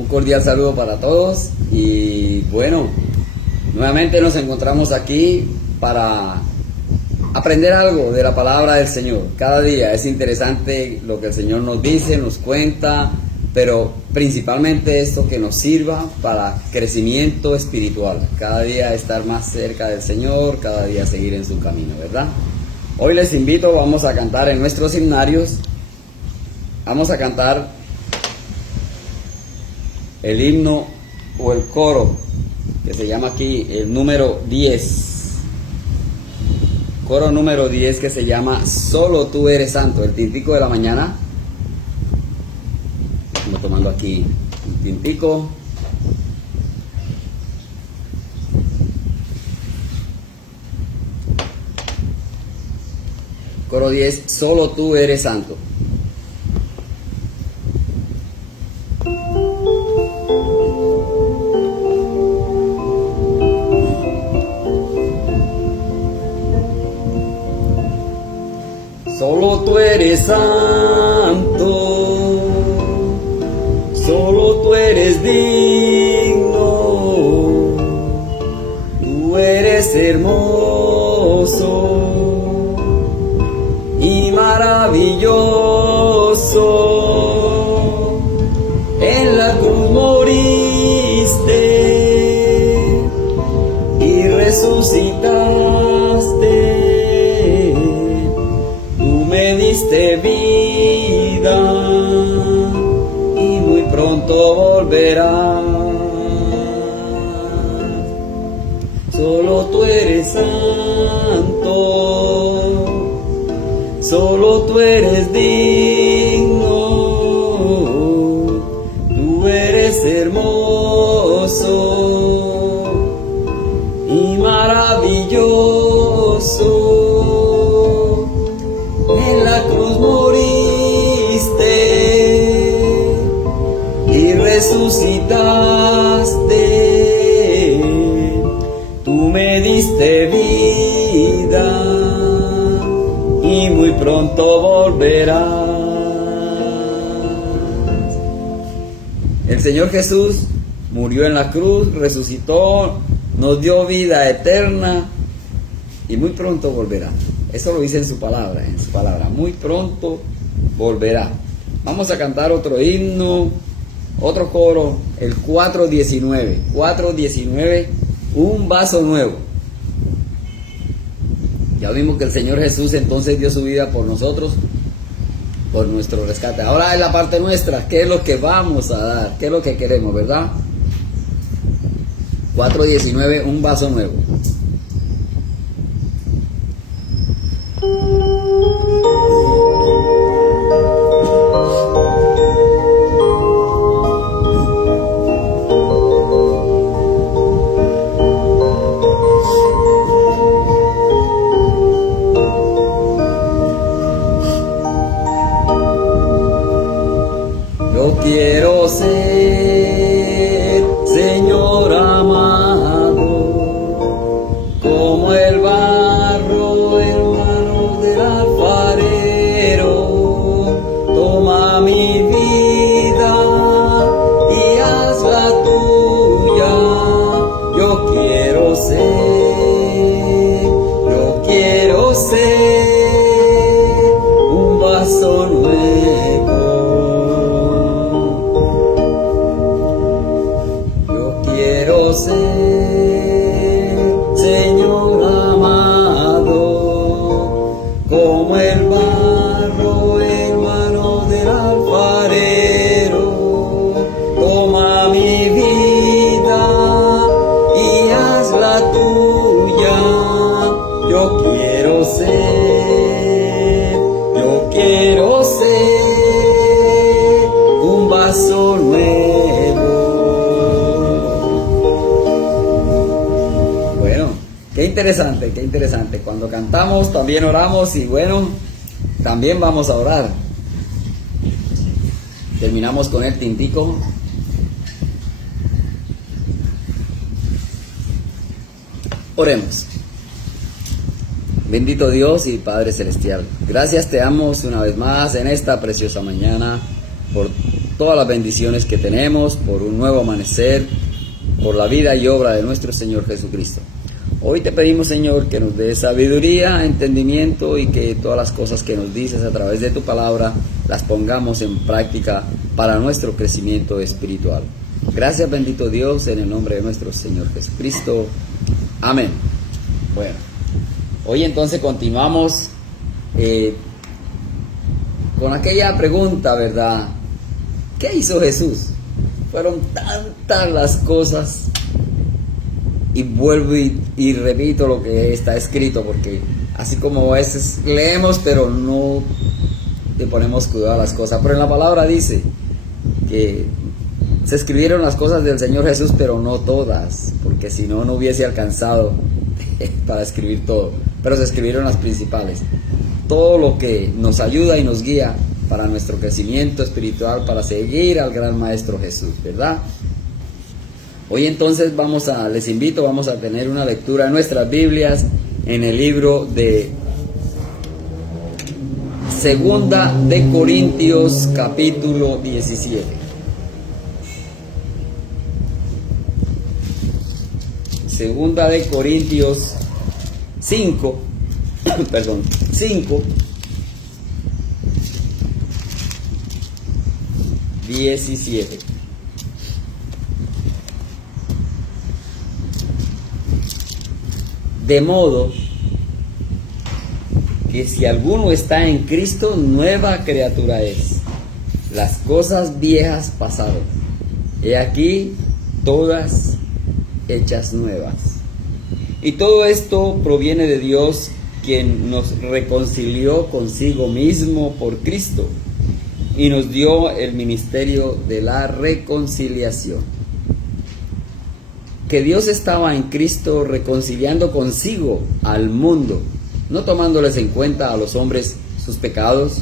Un cordial saludo para todos y bueno, nuevamente nos encontramos aquí para aprender algo de la palabra del Señor. Cada día es interesante lo que el Señor nos dice, nos cuenta, pero principalmente esto que nos sirva para crecimiento espiritual. Cada día estar más cerca del Señor, cada día seguir en su camino, ¿verdad? Hoy les invito, vamos a cantar en nuestros himnarios, vamos a cantar el himno o el coro que se llama aquí el número 10. Coro número 10 que se llama Solo tú eres santo, el tintico de la mañana. Estamos tomando aquí un tintico. Coro 10, solo tú eres santo. Solo tú eres santo, solo tú eres digno, tú eres hermoso y maravilloso. En la cruz moriste y resucitaste. Me diste vida y muy pronto volverás. Solo tú eres santo, solo tú eres digno, tú eres hermoso y maravilloso. En la cruz moriste y resucitaste, tú me diste vida y muy pronto volverás. El Señor Jesús murió en la cruz, resucitó, nos dio vida eterna y muy pronto volverá. Eso lo dice en su palabra, muy pronto volverá. Vamos a cantar otro himno, otro coro, el 419, un vaso nuevo. Ya vimos que el Señor Jesús entonces dio su vida por nosotros, por nuestro rescate. Ahora es la parte nuestra, ¿qué es lo que vamos a dar? ¿Qué es lo que queremos, verdad? 419, un vaso nuevo. Yo quiero ser, Señor amado, como el barro, hermano del alfarero. Toma mi vida y hazla tuya. Yo quiero ser un vaso nuevo. Quiero ser, Señor amado, como el barro, hermano del alfarero. Toma mi vida y hazla tuya. Yo quiero ser un vaso nuevo. Qué interesante. Cuando cantamos también oramos y bueno, también vamos a orar. Terminamos con el tintico. Oremos. Bendito Dios y Padre Celestial, gracias te damos una vez más en esta preciosa mañana. por todas las bendiciones que tenemos, por un nuevo amanecer, por la vida y obra de nuestro Señor Jesucristo. Hoy te pedimos, Señor, que nos dé sabiduría, entendimiento y que todas las cosas que nos dices a través de tu palabra las pongamos en práctica para nuestro crecimiento espiritual. Gracias, bendito Dios, en el nombre de nuestro Señor Jesucristo. Amén. Bueno, hoy entonces continuamos con aquella pregunta, ¿verdad? ¿Qué hizo Jesús? Fueron tantas las cosas. Y vuelvo y repito lo que está escrito, porque así como a veces leemos pero no le ponemos cuidado a las cosas. Pero en la palabra dice que se escribieron las cosas del Señor Jesús, pero no todas, porque si no, no hubiese alcanzado para escribir todo. Pero se escribieron las principales. Todo lo que nos ayuda y nos guía para nuestro crecimiento espiritual, para seguir al gran Maestro Jesús, ¿verdad? Hoy entonces vamos a tener una lectura en nuestras Biblias en el libro de Segunda de Corintios capítulo 17. Segunda de Corintios 5, 17. De modo que si alguno está en Cristo, nueva criatura es. Las cosas viejas pasaron. He aquí todas hechas nuevas. Y todo esto proviene de Dios, quien nos reconcilió consigo mismo por Cristo y nos dio el ministerio de la reconciliación. Que Dios estaba en Cristo reconciliando consigo al mundo, no tomándoles en cuenta a los hombres sus pecados,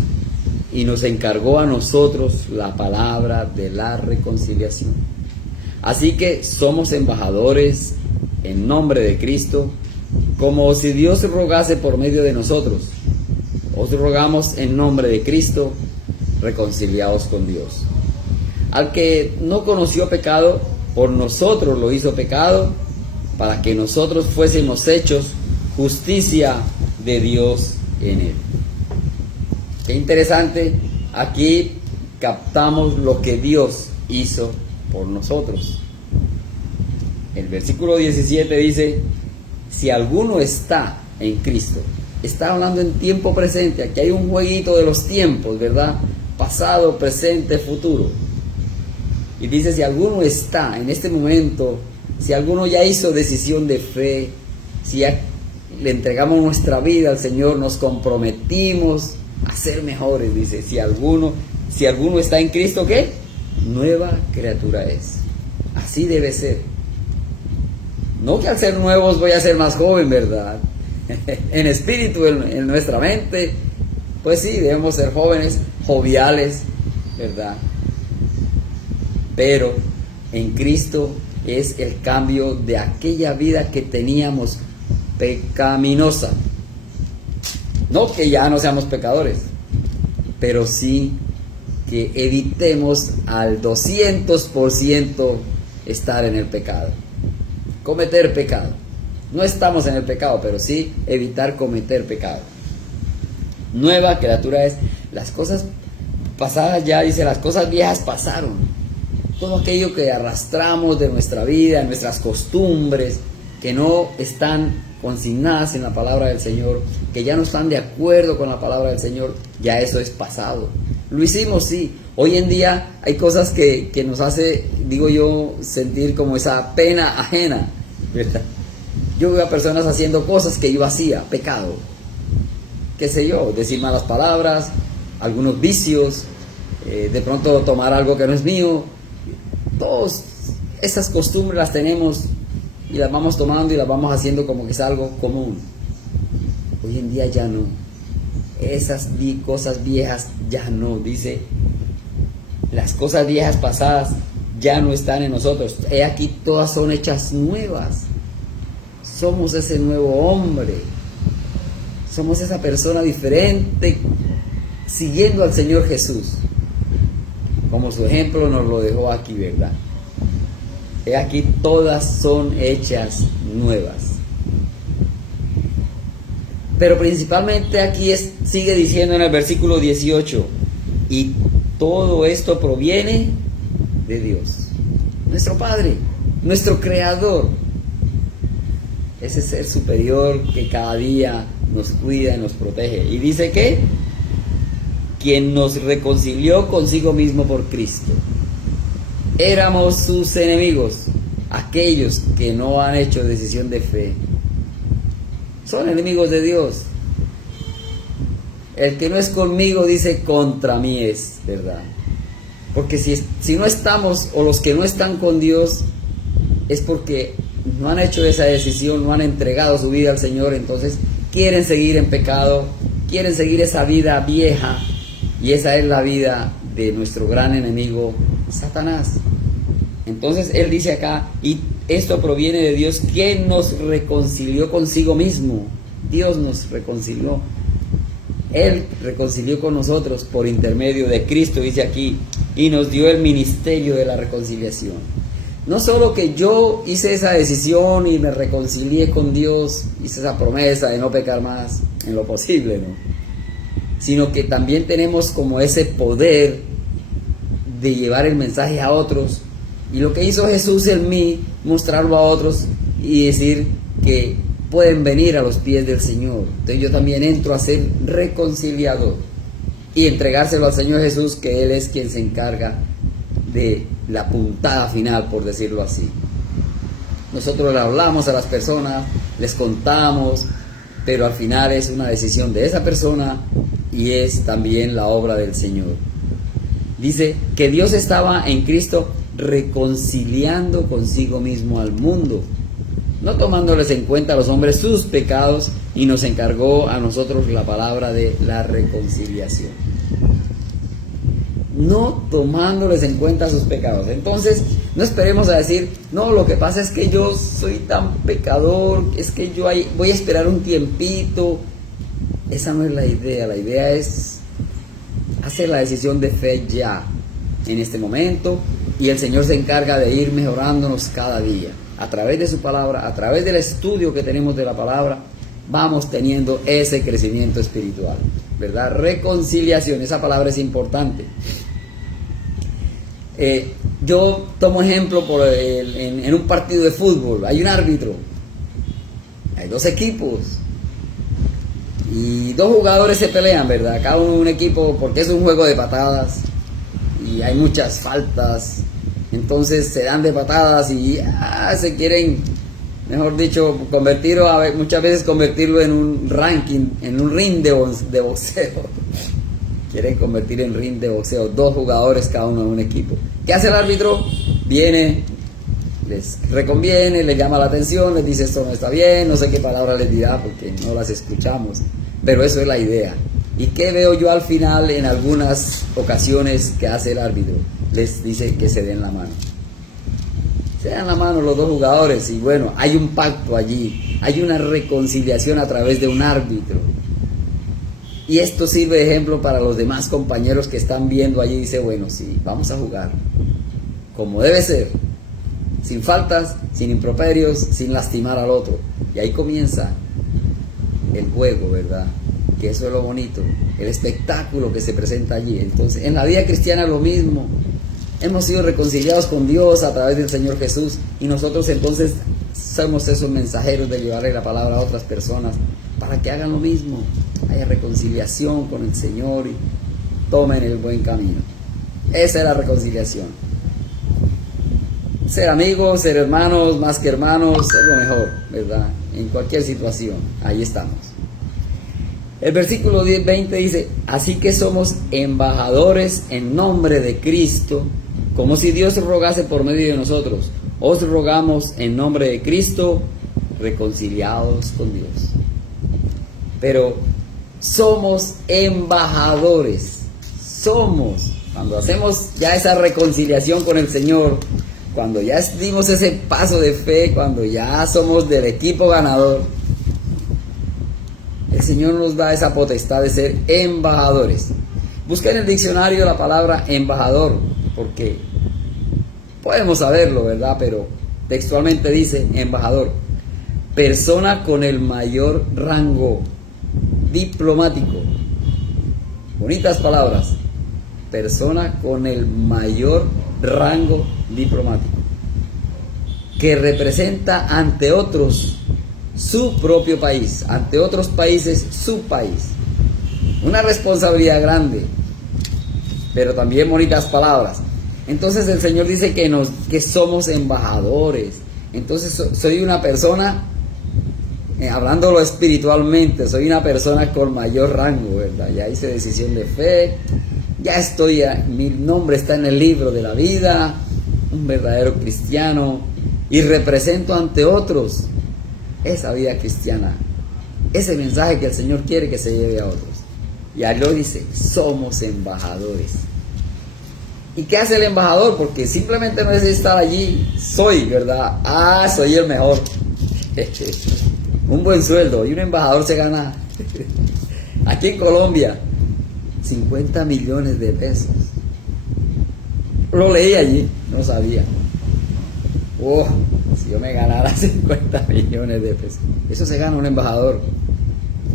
y nos encargó a nosotros la palabra de la reconciliación. Así que somos embajadores en nombre de Cristo, como si Dios rogase por medio de nosotros. Os rogamos en nombre de Cristo, reconciliados con Dios. Al que no conoció pecado, por nosotros lo hizo pecado, para que nosotros fuésemos hechos justicia de Dios en él. Qué interesante, aquí captamos lo que Dios hizo por nosotros. El versículo 17 dice, si alguno está en Cristo, está hablando en tiempo presente, aquí hay un jueguito de los tiempos, ¿verdad? Pasado, presente, futuro. Y dice, si alguno está en este momento, si alguno ya hizo decisión de fe, si ya le entregamos nuestra vida al Señor, nos comprometimos a ser mejores, dice, si alguno está en Cristo, ¿qué? Nueva criatura es. Así debe ser. No que al ser nuevos voy a ser más joven, ¿verdad? En espíritu, en nuestra mente, pues sí, debemos ser jóvenes, joviales, ¿verdad? Pero en Cristo es el cambio de aquella vida que teníamos pecaminosa. No que ya no seamos pecadores, pero sí que evitemos al 200% estar en el pecado, cometer pecado. No estamos en el pecado, pero sí evitar cometer pecado. Nueva criatura es. Las cosas pasadas ya, dice, las cosas viejas pasaron. Todo aquello que arrastramos de nuestra vida, nuestras costumbres, que no están consignadas en la palabra del Señor, que ya no están de acuerdo con la palabra del Señor, ya eso es pasado. Lo hicimos, sí. Hoy en día hay cosas que nos hace, digo yo, sentir como esa pena ajena, ¿verdad? Yo veo a personas haciendo cosas que yo hacía, pecado. Qué sé yo, decir malas palabras, algunos vicios, de pronto tomar algo que no es mío. Todas esas costumbres las tenemos y las vamos tomando y las vamos haciendo como que es algo común. Hoy en día ya no. Esas cosas viejas ya no. Dice, las cosas viejas pasadas ya no están en nosotros. He aquí todas son hechas nuevas. Somos ese nuevo hombre. Somos esa persona diferente siguiendo al Señor Jesús. como su ejemplo nos lo dejó aquí, ¿verdad? He aquí todas son hechas nuevas. Pero principalmente aquí sigue diciendo en el versículo 18, y todo esto proviene de Dios, nuestro Padre, nuestro Creador, ese ser superior que cada día nos cuida y nos protege. Y dice que quien nos reconcilió consigo mismo por Cristo. Éramos sus enemigos, aquellos que no han hecho decisión de fe. Son enemigos de Dios. El que no es conmigo, dice, contra mí es, ¿verdad? Porque si no estamos, o los que no están con Dios, es porque no han hecho esa decisión, no han entregado su vida al Señor, entonces quieren seguir en pecado, quieren seguir esa vida vieja, y esa es la vida de nuestro gran enemigo, Satanás. Entonces él dice acá, y esto proviene de Dios, quien nos reconcilió consigo mismo. Dios nos reconcilió. Él reconcilió con nosotros por intermedio de Cristo, dice aquí, y nos dio el ministerio de la reconciliación. No solo que yo hice esa decisión y me reconcilié con Dios, hice esa promesa de no pecar más en lo posible, ¿no? Sino que también tenemos como ese poder de llevar el mensaje a otros. Y lo que hizo Jesús en mí, mostrarlo a otros y decir que pueden venir a los pies del Señor. Entonces yo también entro a ser reconciliador y entregárselo al Señor Jesús, que Él es quien se encarga de la puntada final, por decirlo así. Nosotros le hablamos a las personas, les contamos, pero al final es una decisión de esa persona y es también la obra del Señor. Dice que Dios estaba en Cristo reconciliando consigo mismo al mundo, no tomándoles en cuenta a los hombres sus pecados, y nos encargó a nosotros la palabra de la reconciliación. No tomándoles en cuenta sus pecados. Entonces, no esperemos a decir, no, lo que pasa es que yo soy tan pecador, es que yo voy a esperar un tiempito. Esa no es la idea. La idea es hacer la decisión de fe ya, en este momento, y el Señor se encarga de ir mejorándonos cada día. A través de su palabra, a través del estudio que tenemos de la palabra, vamos teniendo ese crecimiento espiritual, ¿verdad? Reconciliación, esa palabra es importante. Yo tomo ejemplo en un partido de fútbol. Hay un árbitro, hay dos equipos y dos jugadores se pelean, ¿verdad? Cada uno en un equipo, porque es un juego de patadas y hay muchas faltas. Entonces se dan de patadas y se quieren, mejor dicho, muchas veces convertirlo en un ranking, en un ring de boxeo. Quieren convertir en ring de boxeo, dos jugadores cada uno en un equipo. ¿Qué hace el árbitro? Viene, les reconviene, les llama la atención, les dice esto no está bien, no sé qué palabra les dirá porque no las escuchamos, pero eso es la idea. ¿Y qué veo yo al final en algunas ocasiones que hace el árbitro? Les dice que se den la mano. Se dan la mano los dos jugadores y bueno, hay un pacto allí, hay una reconciliación a través de un árbitro. Y esto sirve de ejemplo para los demás compañeros que están viendo allí y dice, bueno, sí, vamos a jugar como debe ser, sin faltas, sin improperios, sin lastimar al otro. Y ahí comienza el juego, ¿verdad? Que eso es lo bonito, el espectáculo que se presenta allí. Entonces, en la vida cristiana lo mismo. Hemos sido reconciliados con Dios a través del Señor Jesús y nosotros entonces somos esos mensajeros de llevarle la palabra a otras personas para que hagan lo mismo, haya reconciliación con el Señor y tomen el buen camino. Esa es la reconciliación. Ser amigos, ser hermanos, más que hermanos, es lo mejor, ¿verdad? En cualquier situación, ahí estamos. El versículo 20 dice, así que somos embajadores en nombre de Cristo, como si Dios rogase por medio de nosotros. Os rogamos en nombre de Cristo, reconciliados con Dios. Pero somos embajadores, cuando hacemos ya esa reconciliación con el Señor, cuando ya dimos ese paso de fe, cuando ya somos del equipo ganador, el Señor nos da esa potestad de ser embajadores. Busca en el diccionario la palabra embajador porque podemos saberlo, ¿verdad? Pero textualmente dice embajador, persona con el mayor rango diplomático. Bonitas palabras. Persona con el mayor rango diplomático, que representa ante otros su propio país, ante otros países su país. Una responsabilidad grande, pero también bonitas palabras. Entonces el Señor dice que somos embajadores. Entonces soy una persona, hablándolo espiritualmente, soy una persona con mayor rango, ¿verdad? Ya hice decisión de fe, mi nombre está en el libro de la vida, un verdadero cristiano, y represento ante otros esa vida cristiana, ese mensaje que el Señor quiere que se lleve a otros. Y ahí lo dice, somos embajadores. ¿Y qué hace el embajador? Porque simplemente no es estar allí, soy, ¿verdad? Soy el mejor. Un buen sueldo, y un embajador se gana, aquí en Colombia, 50 millones de pesos. Lo leí allí, no sabía. Si yo me ganara 50 millones de pesos. Eso se gana un embajador.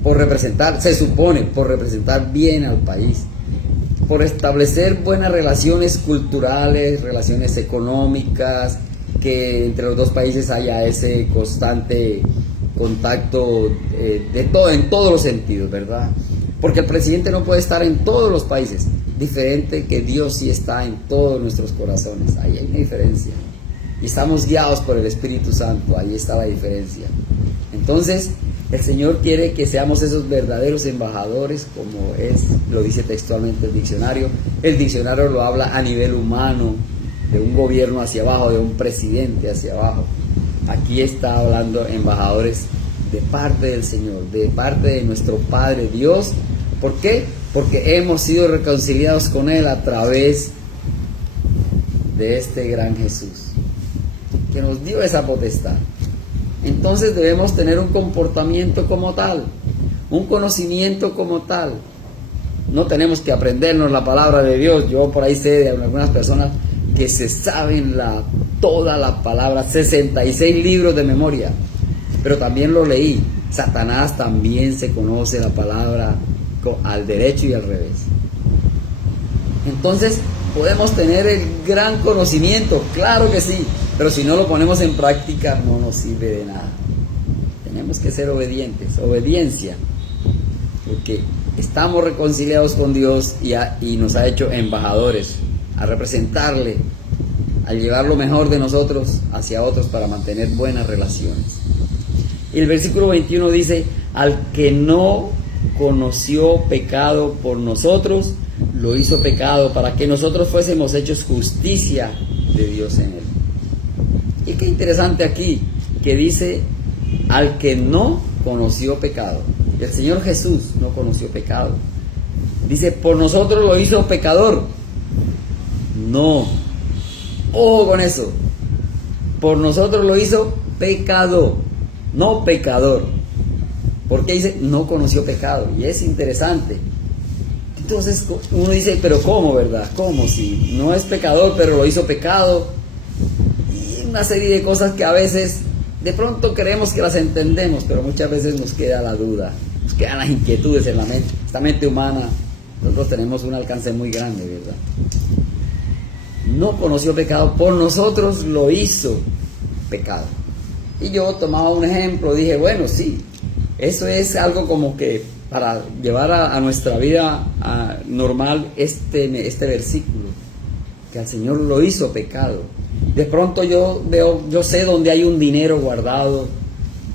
Por representar, se supone, por representar bien al país. Por establecer buenas relaciones culturales, relaciones económicas, que entre los dos países haya ese constante contacto en todos los sentidos, ¿verdad? Porque el presidente no puede estar en todos los países, diferente que Dios sí está en todos nuestros corazones. Ahí hay una diferencia. Y estamos guiados por el Espíritu Santo, ahí está la diferencia. Entonces, el Señor quiere que seamos esos verdaderos embajadores, como lo dice textualmente el diccionario. El diccionario lo habla a nivel humano, de un gobierno hacia abajo, de un presidente hacia abajo. Aquí está hablando embajadores de parte del Señor, de parte de nuestro Padre Dios. ¿Por qué? Porque hemos sido reconciliados con Él a través de este gran Jesús, que nos dio esa potestad. Entonces debemos tener un comportamiento como tal, un conocimiento como tal. No tenemos que aprendernos la palabra de Dios. Yo por ahí sé de algunas personas que se saben toda la palabra, 66 libros de memoria, pero también lo leí. Satanás también se conoce la palabra al derecho y al revés. Entonces podemos tener el gran conocimiento, claro que sí, pero si no lo ponemos en práctica no nos sirve de nada. Tenemos que ser obedientes, obediencia, porque estamos reconciliados con Dios y nos ha hecho embajadores, a representarle, a llevar lo mejor de nosotros hacia otros para mantener buenas relaciones. Y el versículo 21 dice, al que no conoció pecado por nosotros, lo hizo pecado para que nosotros fuésemos hechos justicia de Dios en él. Y qué interesante aquí, que dice, al que no conoció pecado. El Señor Jesús no conoció pecado. Dice, por nosotros lo hizo pecador. No. Ojo con eso. Por nosotros lo hizo pecado, no pecador. Porque dice, no conoció pecado. Y es interesante. Entonces uno dice, pero ¿cómo, verdad? ¿Cómo? Si no es pecador, pero lo hizo pecado. Y una serie de cosas que a veces, de pronto creemos que las entendemos, pero muchas veces nos queda la duda. Nos quedan las inquietudes en la mente. Esta mente humana, nosotros tenemos un alcance muy grande, ¿verdad? No conoció pecado, por nosotros lo hizo pecado. Y yo tomaba un ejemplo, dije, bueno, sí, eso es algo como que para llevar a nuestra vida normal este versículo, que al Señor lo hizo pecado. De pronto yo sé dónde hay un dinero guardado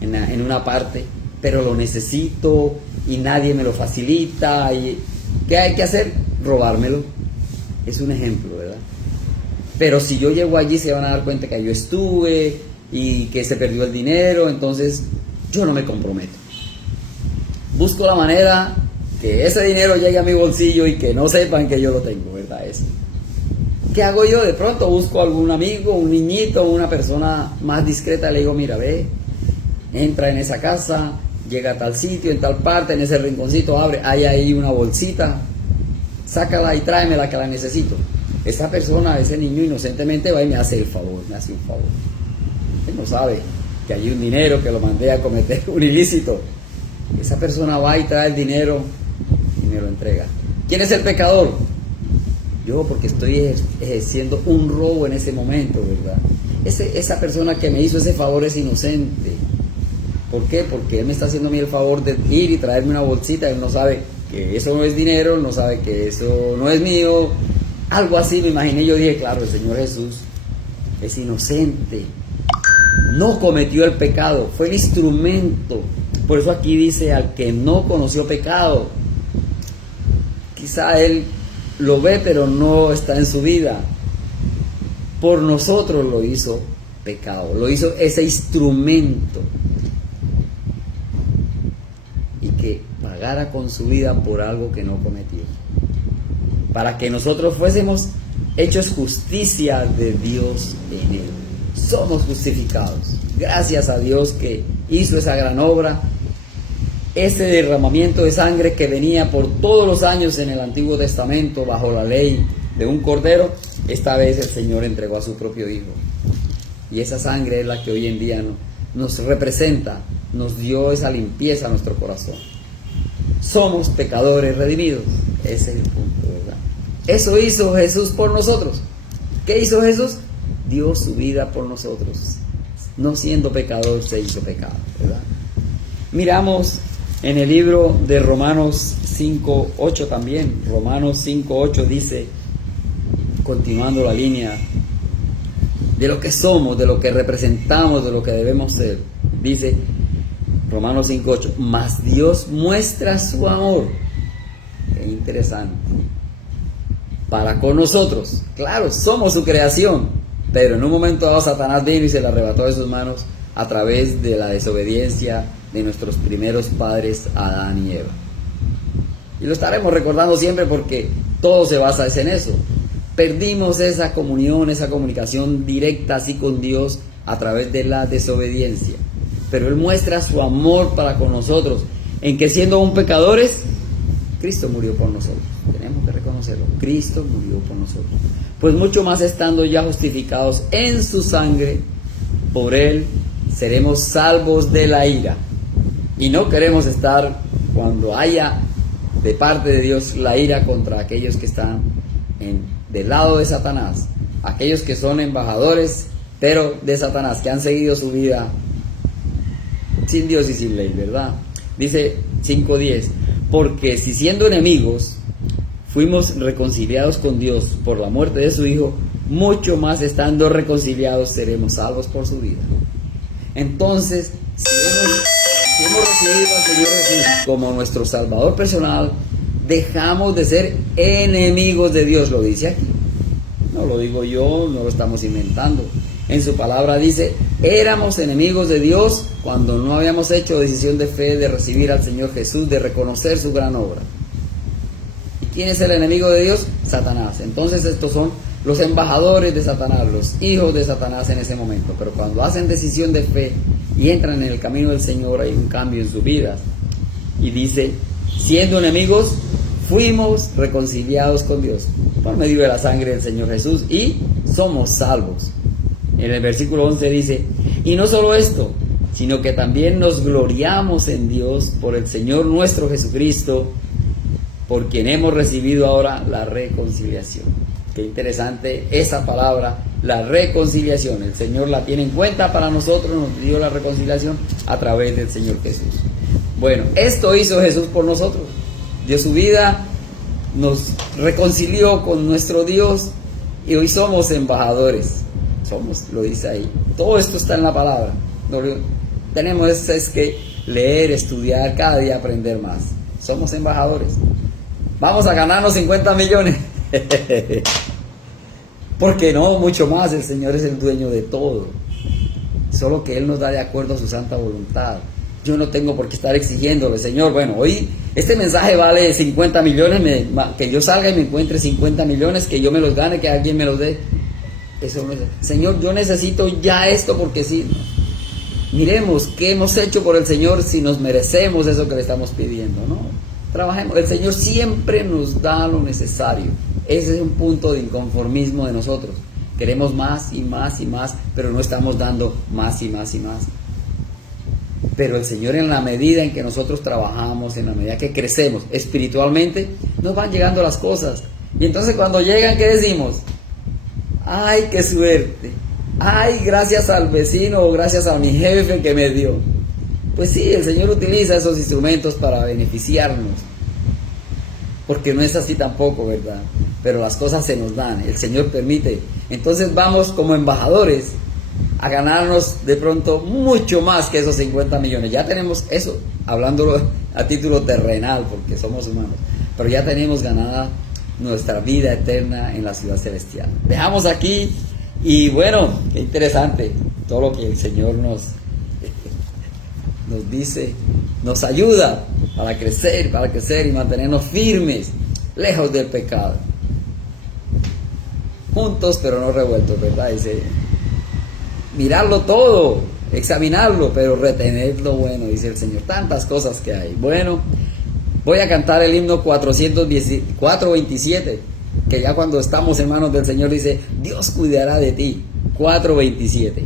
en una parte, pero lo necesito y nadie me lo facilita. Y ¿qué hay que hacer? Robármelo. Es un ejemplo, ¿verdad? Pero si yo llego allí se van a dar cuenta que yo estuve y que se perdió el dinero, entonces yo no me comprometo. Busco la manera que ese dinero llegue a mi bolsillo y que no sepan que yo lo tengo, ¿verdad? Eso. ¿Qué hago yo? De pronto busco a algún amigo, un niñito, una persona más discreta, le digo, mira, ve, entra en esa casa, llega a tal sitio, en tal parte, en ese rinconcito, abre, hay ahí una bolsita, sácala y tráemela que la necesito. esta persona, ese niño inocentemente va y me hace el favor, me hace un favor. Él no sabe que hay un dinero que lo mandé a cometer un ilícito. Esa persona va y trae el dinero y me lo entrega. ¿Quién es el pecador? Yo, porque estoy ejerciendo un robo en ese momento, ¿verdad? Esa persona que me hizo ese favor es inocente. ¿Por qué? Porque él me está haciendo a mí el favor de ir y traerme una bolsita. Él no sabe que eso no es dinero, no sabe que eso no es mío. Algo así me imaginé. Yo dije, claro, el Señor Jesús es inocente. No cometió el pecado, fue el instrumento. Por eso aquí dice, al que no conoció pecado. Quizá él lo ve, pero no está en su vida. Por nosotros lo hizo pecado, lo hizo ese instrumento. Y que pagara con su vida por algo que no cometió. Para que nosotros fuésemos hechos justicia de Dios en él. Somos justificados. Gracias a Dios que hizo esa gran obra. Ese derramamiento de sangre que venía por todos los años en el Antiguo Testamento bajo la ley de un cordero, esta vez el Señor entregó a su propio Hijo. Y esa sangre es la que hoy en día nos representa, nos dio esa limpieza a nuestro corazón. Somos pecadores redimidos. Ese es el punto, ¿verdad? Eso hizo Jesús por nosotros. ¿Qué hizo Jesús? Dio su vida por nosotros. No siendo pecador se hizo pecado, ¿verdad? Miramos en el libro de Romanos 5:8 también. Romanos 5:8 dice, continuando la línea de lo que somos, de lo que representamos, de lo que debemos ser. Dice Romanos 5:8, mas Dios muestra su amor. Qué interesante. Para con nosotros. Claro, somos su creación. Pero en un momento dado Satanás vino y se la arrebató de sus manos a través de la desobediencia de nuestros primeros padres, Adán y Eva. Y lo estaremos recordando siempre porque todo se basa en eso. Perdimos esa comunión, esa comunicación directa así con Dios a través de la desobediencia. Pero Él muestra su amor para con nosotros, en que siendo aún pecadores, Cristo murió por nosotros. Tenemos que reconocerlo. Cristo murió por nosotros. Pues mucho más estando ya justificados en su sangre, por Él seremos salvos de la ira. Y no queremos estar cuando haya de parte de Dios la ira contra aquellos que están del lado de Satanás, aquellos que son embajadores, pero de Satanás, que han seguido su vida sin Dios y sin ley, ¿verdad? Dice 5:10, porque si siendo enemigos fuimos reconciliados con Dios por la muerte de su Hijo, mucho más estando reconciliados seremos salvos por su vida. Entonces, si hemos recibido al Señor Jesús como nuestro Salvador personal, dejamos de ser enemigos de Dios, lo dice aquí. No lo digo yo, no lo estamos inventando. En su palabra dice, éramos enemigos de Dios cuando no habíamos hecho decisión de fe de recibir al Señor Jesús, de reconocer su gran obra. ¿Y quién es el enemigo de Dios? Satanás. Entonces estos son los embajadores de Satanás, los hijos de Satanás en ese momento. Pero cuando hacen decisión de fe y entran en el camino del Señor, hay un cambio en su vida. Y dice, siendo enemigos, fuimos reconciliados con Dios por medio de la sangre del Señor Jesús y somos salvos. En el versículo 11 dice, y no solo esto, sino que también nos gloriamos en Dios por el Señor nuestro Jesucristo, por quien hemos recibido ahora la reconciliación. Qué interesante esa palabra, la reconciliación. El Señor la tiene en cuenta para nosotros, nos dio la reconciliación a través del Señor Jesús. Bueno, esto hizo Jesús por nosotros. Dio su vida, nos reconcilió con nuestro Dios y hoy somos embajadores. Somos, lo dice ahí. Todo esto está en la palabra. Tenemos es que leer, estudiar, cada día aprender más. Somos embajadores. Vamos a ganarnos 50 millones. Porque no, mucho más. El Señor es el dueño de todo. Solo que Él nos da de acuerdo a su santa voluntad. Yo no tengo por qué estar exigiéndole, Señor, bueno, hoy este mensaje vale 50 millones, que yo salga y me encuentre 50 millones, que yo me los gane, que alguien me los dé. Eso no es, Señor, yo necesito ya esto porque sí. Miremos qué hemos hecho por el Señor si nos merecemos eso que le estamos pidiendo, ¿no? Trabajemos. El Señor siempre nos da lo necesario. Ese es un punto de inconformismo de nosotros. Queremos más y más y más, pero no estamos dando más y más y más. Pero el Señor, en la medida en que nosotros trabajamos, en la medida que crecemos espiritualmente, nos van llegando las cosas. Y entonces cuando llegan, ¿qué decimos? ¡Ay, qué suerte! ¡Ay, gracias al vecino o gracias a mi jefe que me dio! Pues sí, el Señor utiliza esos instrumentos para beneficiarnos. Porque no es así tampoco, ¿verdad? Pero las cosas se nos dan, el Señor permite. Entonces vamos como embajadores a ganarnos de pronto mucho más que esos 50 millones. Ya tenemos eso, hablándolo a título terrenal, porque somos humanos. Pero ya tenemos ganada nuestra vida eterna en la ciudad celestial. Dejamos aquí y bueno, qué interesante todo lo que el Señor nos dice, nos ayuda para crecer y mantenernos firmes, lejos del pecado. Juntos pero no revueltos, ¿verdad? Dice, mirarlo todo, examinarlo, pero retener lo bueno, dice el Señor. Tantas cosas que hay. Bueno, voy a cantar el himno 427, que ya cuando estamos en manos del Señor dice, Dios cuidará de ti. 427.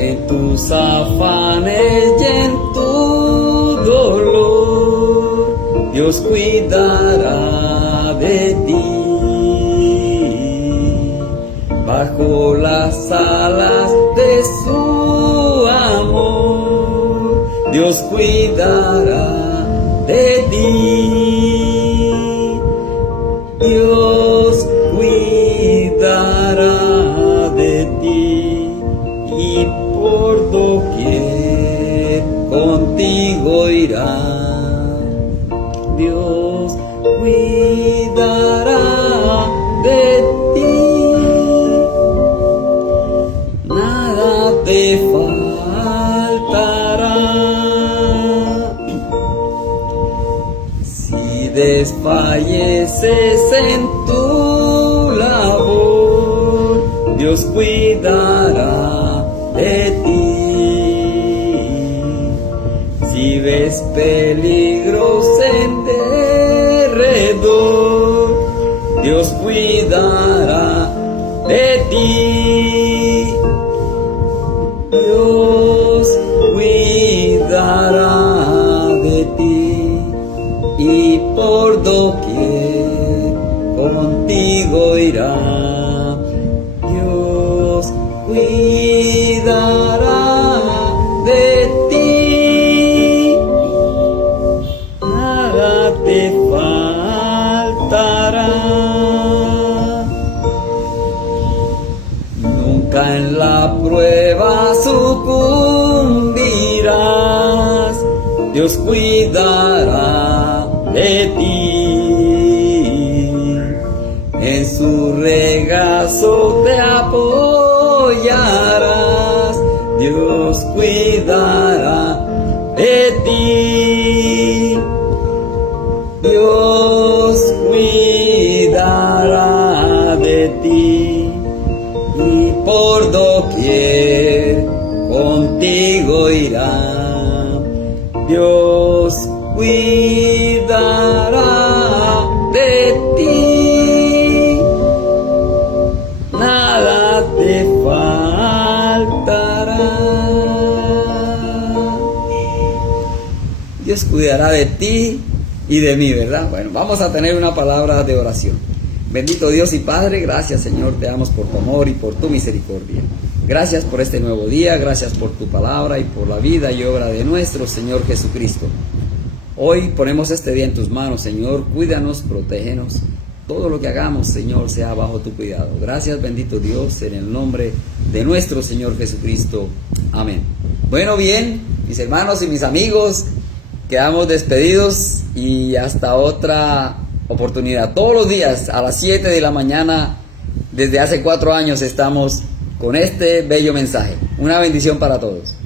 En tus afanes y en tu dolor, Dios cuidará de ti. Bajo las alas de su amor, Dios cuidará de ti. Dios cuidará de ti y por doquier contigo irá. Dios cuidará de ti, nada te faltará. Si desfalleces en tu labor, Dios cuidará de ti. Si ves peligros en derredor, Dios cuidará de ti. Dios cuidará de ti y por doquier contigo irá. Dios cuidará de ti, nada te faltará. Nunca en la prueba sucumbirás, Dios cuidará de ti. En su regazo te apoyarás, Dios cuidará de ti. Dios cuidará de ti y por doquier contigo irá. Dios cuidará de ti, nada te faltará. Dios cuidará de ti y de mí, ¿verdad? Bueno, vamos a tener una palabra de oración. Bendito Dios y Padre, gracias Señor, te damos por tu amor y por tu misericordia. Gracias por este nuevo día, gracias por tu palabra y por la vida y obra de nuestro Señor Jesucristo. Hoy ponemos este día en tus manos, Señor, cuídanos, protégenos. Todo lo que hagamos, Señor, sea bajo tu cuidado. Gracias, bendito Dios, en el nombre de nuestro Señor Jesucristo. Amén. Bueno, bien, mis hermanos y mis amigos, quedamos despedidos y hasta otra oportunidad. Todos los días a las 7 de la mañana, desde hace 4 años, estamos con este bello mensaje. Una bendición para todos.